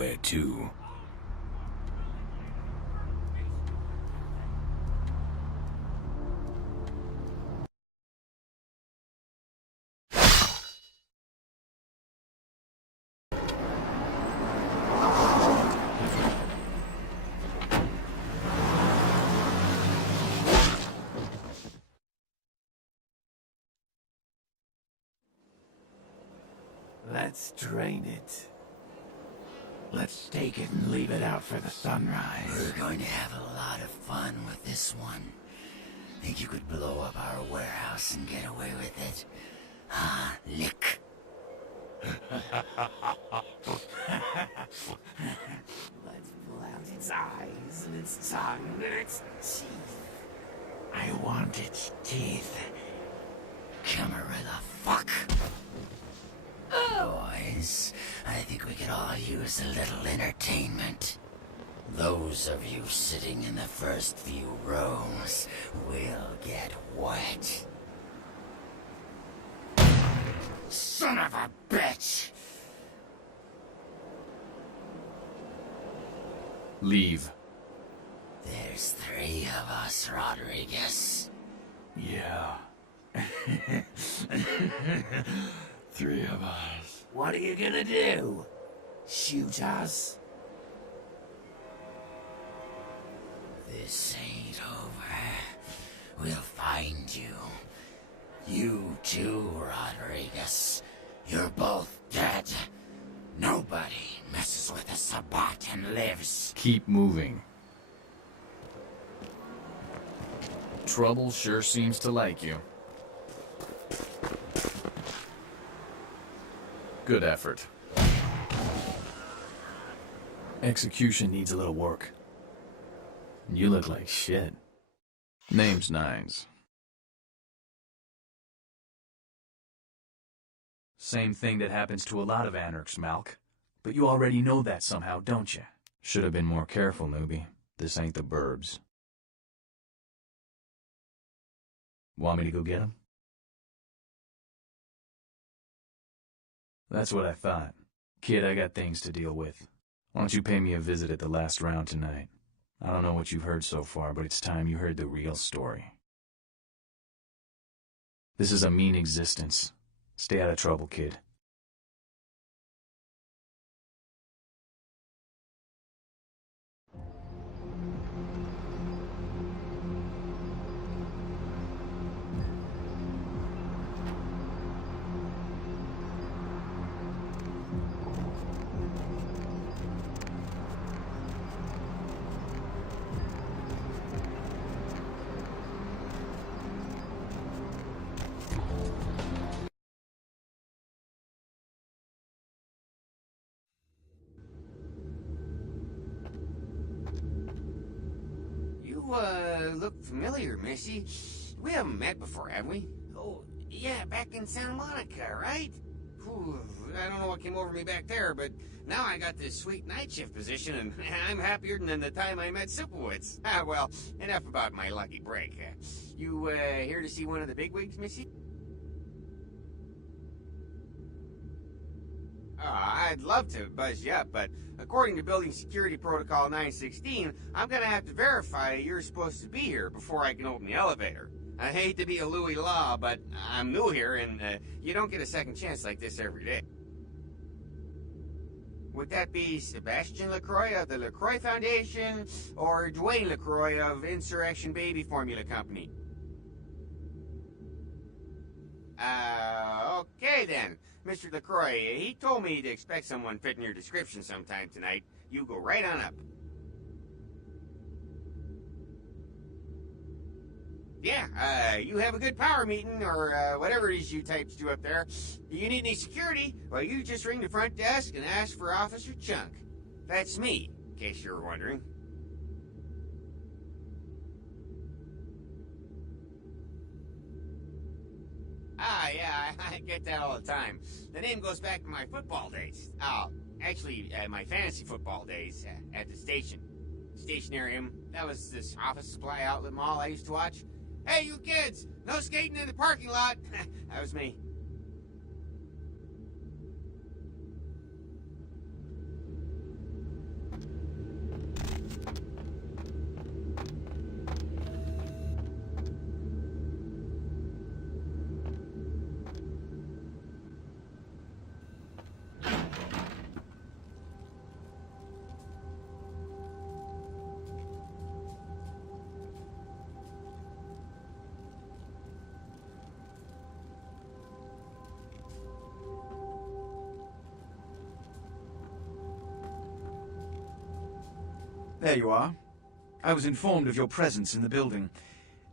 everywhere, too. Let's drain it. Let's take it and leave it out for the sunrise. We're going to have a lot of fun with this one. Think you could blow up our warehouse and get away with it? Huh, lick? Let's pull out its eyes and its tongue and its teeth. I want its teeth. Camarilla fuck. Boys, I think we could all use a little entertainment. Those of you sitting in the first few rows will get wet. Son of a bitch! Leave. There's 3 of us, Rodriguez. Yeah. 3 of us. What are you gonna do? Shoot us? This ain't over. We'll find you. You too, Rodriguez. You're both dead. Nobody messes with a Sabbat and lives. Keep moving. Trouble sure seems to like you. Good effort. Execution needs a little work. You look like shit. Name's Nines. Same thing that happens to a lot of anarchs, Malk. But you already know that somehow, don't you? Should have been more careful, newbie. This ain't the burbs. Want me to go get him? That's what I thought. Kid, I got things to deal with. Why don't you pay me a visit at the last round tonight? I don't know what you've heard so far, but it's time you heard the real story. This is a mean existence. Stay out of trouble, kid. Look familiar, Missy. We haven't met before, have we? Oh, yeah, back in Santa Monica, right? Whew, I don't know what came over me back there, but now I got this sweet night shift position, and I'm happier than the time I met Sipowicz. Ah, well, enough about my lucky break. You, here to see one of the bigwigs, Missy? I'd love to buzz you up, but according to Building Security Protocol 916, I'm gonna have to verify you're supposed to be here before I can open the elevator. I hate to be a Louis Law, but I'm new here, and you don't get a second chance like this every day. Would that be Sebastian LaCroix of the LaCroix Foundation, or Dwayne LaCroix of Insurrection Baby Formula Company? Okay then. Mr. LaCroix, he told me to expect someone fitting your description sometime tonight. You go right on up. Yeah, you have a good power meeting, or whatever it is you types do up there. Do you need any security? Well, you just ring the front desk and ask for Officer Chunk. That's me, in case you were wondering. Yeah, I get that all the time. The name goes back to my football days. Actually, my fantasy football days at the station. Stationarium. That was this office supply outlet mall I used to watch. Hey, you kids! No skating in the parking lot! That was me. There you are. I was informed of your presence in the building.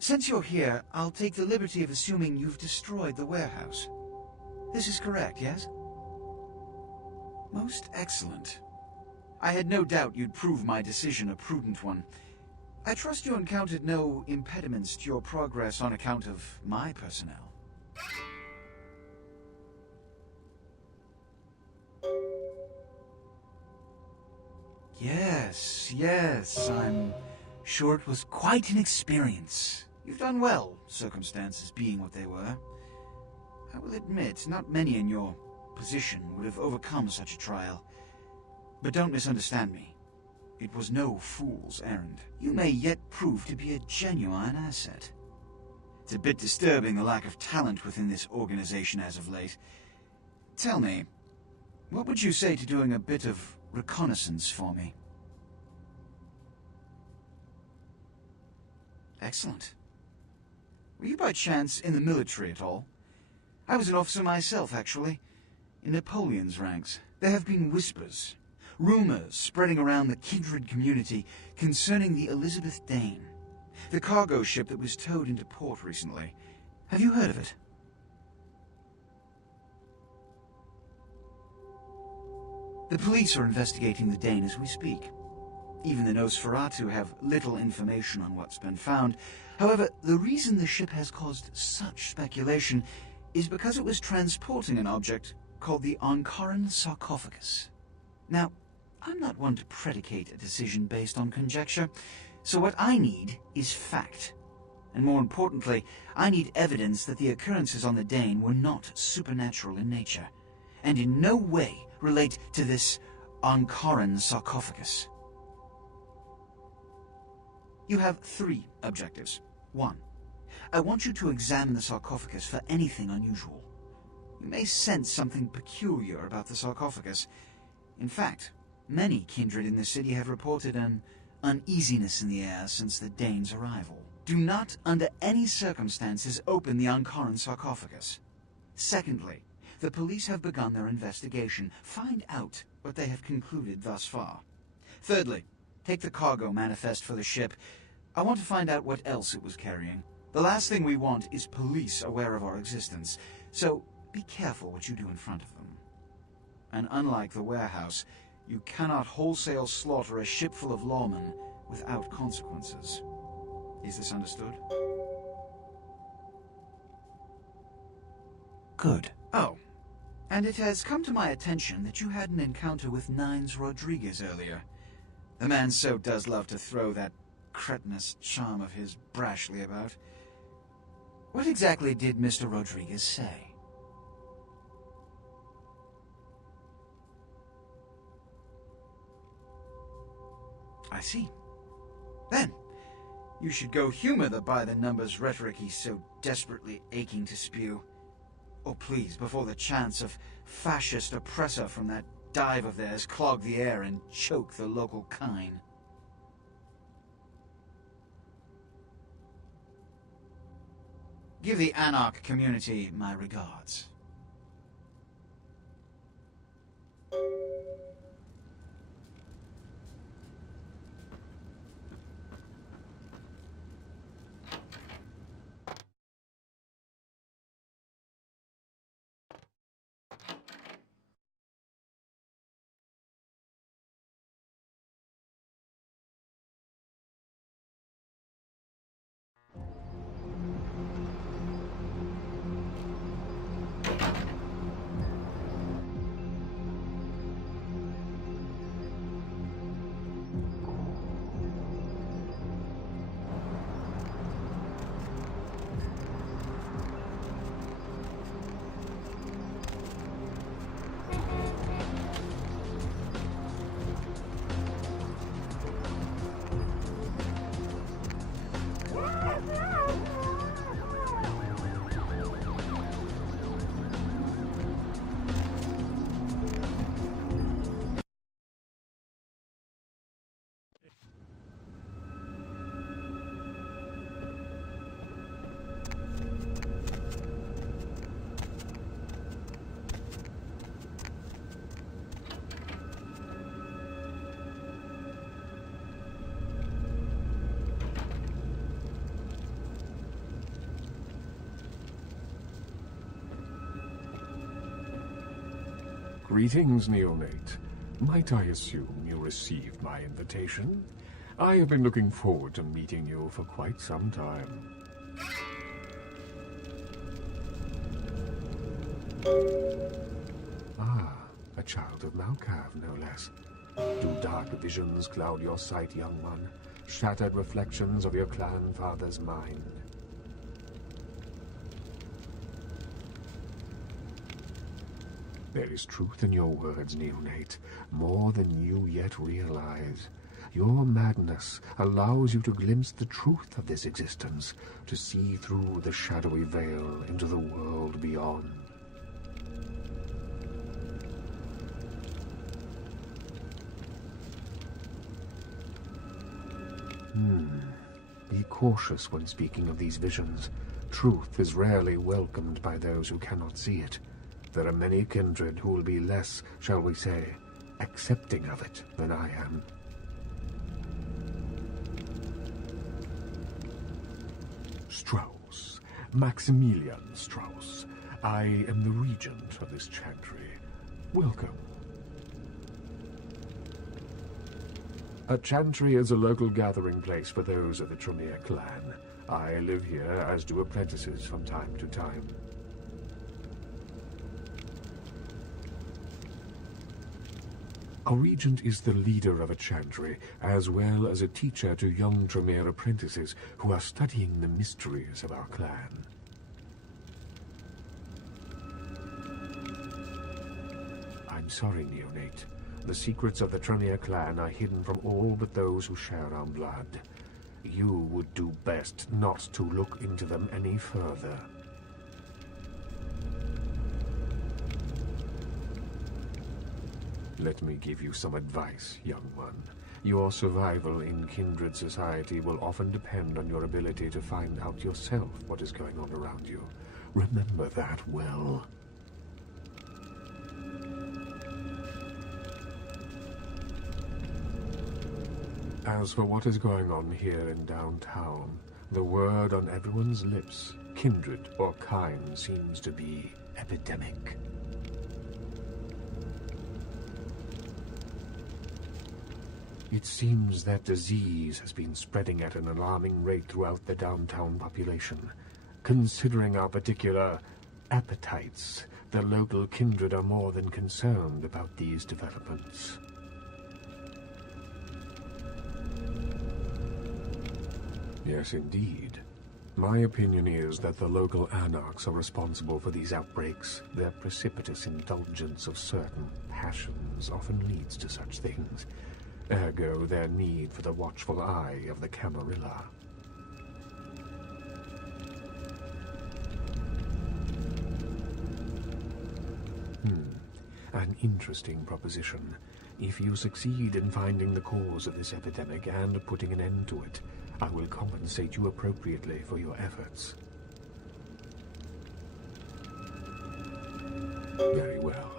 Since you're here, I'll take the liberty of assuming you've destroyed the warehouse. This is correct, yes? Most excellent. I had no doubt you'd prove my decision a prudent one. I trust you encountered no impediments to your progress on account of my personnel. Yes, I'm sure it was quite an experience. You've done well, circumstances being what they were. I will admit, not many in your position would have overcome such a trial. But don't misunderstand me. It was no fool's errand. You may yet prove to be a genuine asset. It's a bit disturbing the lack of talent within this organization as of late. Tell me, what would you say to doing a bit of reconnaissance for me? Excellent. Were you by chance in the military at all? I was an officer myself, actually. In Napoleon's ranks, there have been whispers, rumors spreading around the kindred community concerning the Elizabeth Dane, the cargo ship that was towed into port recently. Have you heard of it? The police are investigating the Dane as we speak. Even the Nosferatu have little information on what's been found. However, the reason the ship has caused such speculation is because it was transporting an object called the Ankaran sarcophagus. Now, I'm not one to predicate a decision based on conjecture, so what I need is fact. And more importantly, I need evidence that the occurrences on the Dane were not supernatural in nature, and in no way relate to this Ankaran sarcophagus. You have 3 objectives. 1. I want you to examine the sarcophagus for anything unusual. You may sense something peculiar about the sarcophagus. In fact, many kindred in the city have reported an uneasiness in the air since the Dane's arrival. Do not, under any circumstances, open the Ankaran sarcophagus. Secondly, the police have begun their investigation. Find out what they have concluded thus far. Thirdly, take the cargo manifest for the ship. I want to find out what else it was carrying. The last thing we want is police aware of our existence, so be careful what you do in front of them. And unlike the warehouse, you cannot wholesale slaughter a ship full of lawmen without consequences. Is this understood? Good. Oh, and it has come to my attention that you had an encounter with Nines Rodriguez earlier. The man so does love to throw that cretinous charm of his brashly about. What exactly did Mr. Rodriguez say? I see. Then, you should go humor the by-the-numbers rhetoric he's so desperately aching to spew. Oh, please, before the chance of fascist oppressor from that dive of theirs clog the air and choke the local kine. Give the Anarch community my regards. Greetings, neonate. Might I assume you received my invitation? I have been looking forward to meeting you for quite some time. Ah, a child of Malkav, no less. Do dark visions cloud your sight, young one? Shattered reflections of your clan father's mind? There is truth in your words, neonate, more than you yet realize. Your madness allows you to glimpse the truth of this existence, to see through the shadowy veil into the world beyond. Be cautious when speaking of these visions. Truth is rarely welcomed by those who cannot see it. There are many kindred who will be less, shall we say, accepting of it than I am. Strauss. Maximilian Strauss. I am the regent of this chantry. Welcome. A chantry is a local gathering place for those of the Tremere clan. I live here, as do apprentices from time to time. A regent is the leader of a chantry, as well as a teacher to young Tremere apprentices who are studying the mysteries of our clan. I'm sorry, neonate. The secrets of the Tremere clan are hidden from all but those who share our blood. You would do best not to look into them any further. Let me give you some advice, young one. Your survival in kindred society will often depend on your ability to find out yourself what is going on around you. Remember that well. As for what is going on here in downtown, the word on everyone's lips, kindred or kind, seems to be epidemic. It seems that disease has been spreading at an alarming rate throughout the downtown population. Considering our particular appetites, the local kindred are more than concerned about these developments. Yes, indeed. My opinion is that the local anarchs are responsible for these outbreaks. Their precipitous indulgence of certain passions often leads to such things. Ergo, their need for the watchful eye of the Camarilla. An interesting proposition. If you succeed in finding the cause of this epidemic and putting an end to it, I will compensate you appropriately for your efforts. Very well.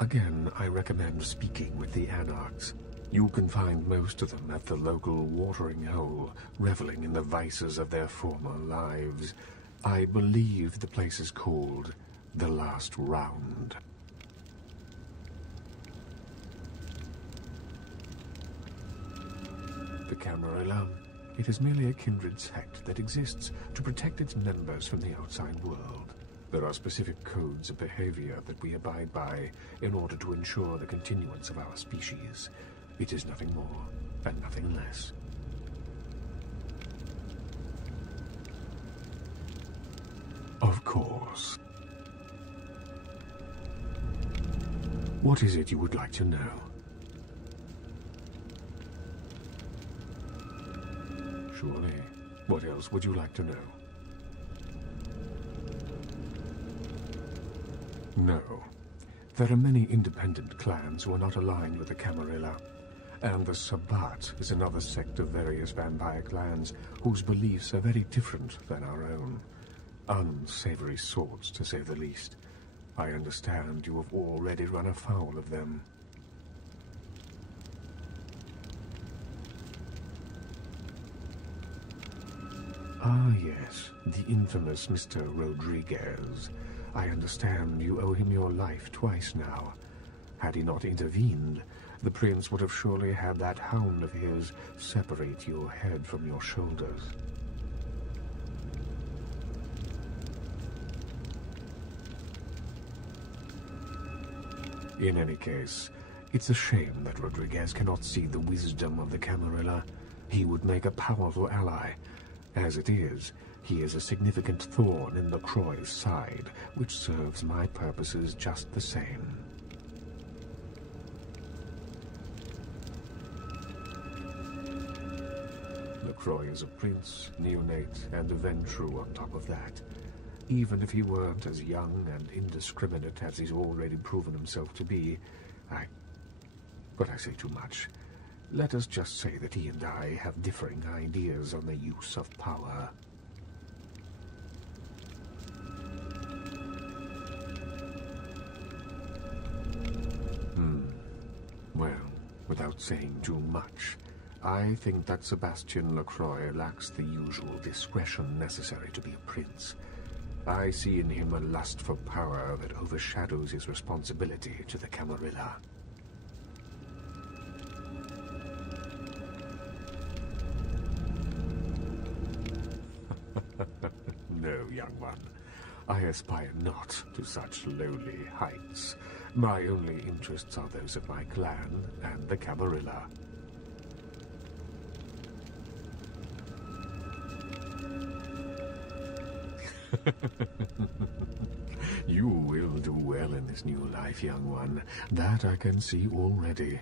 Again, I recommend speaking with the anarchs. You can find most of them at the local watering hole, reveling in the vices of their former lives. I believe the place is called The Last Round. The Camarilla. It is merely a kindred sect that exists to protect its members from the outside world. There are specific codes of behavior that we abide by in order to ensure the continuance of our species. It is nothing more and nothing less. Of course. What is it you would like to know? Surely. What else would you like to know? No. There are many independent clans who are not aligned with the Camarilla. And the Sabbat is another sect of various vampire clans whose beliefs are very different than our own. Unsavory sorts, to say the least. I understand you have already run afoul of them. Ah, yes, the infamous Mr. Rodriguez. I understand you owe him your life twice now. Had he not intervened, the prince would have surely had that hound of his separate your head from your shoulders. In any case, it's a shame that Rodriguez cannot see the wisdom of the Camarilla. He would make a powerful ally. As it is, he is a significant thorn in LaCroix's side, which serves my purposes just the same. LaCroix is a prince, neonate, and a Ventrue on top of that. Even if he weren't as young and indiscriminate as he's already proven himself to be, But I say too much. Let us just say that he and I have differing ideas on the use of power. Well, without saying too much, I think that Sebastian LaCroix lacks the usual discretion necessary to be a prince. I see in him a lust for power that overshadows his responsibility to the Camarilla. No, young one. I aspire not to such lowly heights. My only interests are those of my clan and the Camarilla. You will do well in this new life, young one. That I can see already.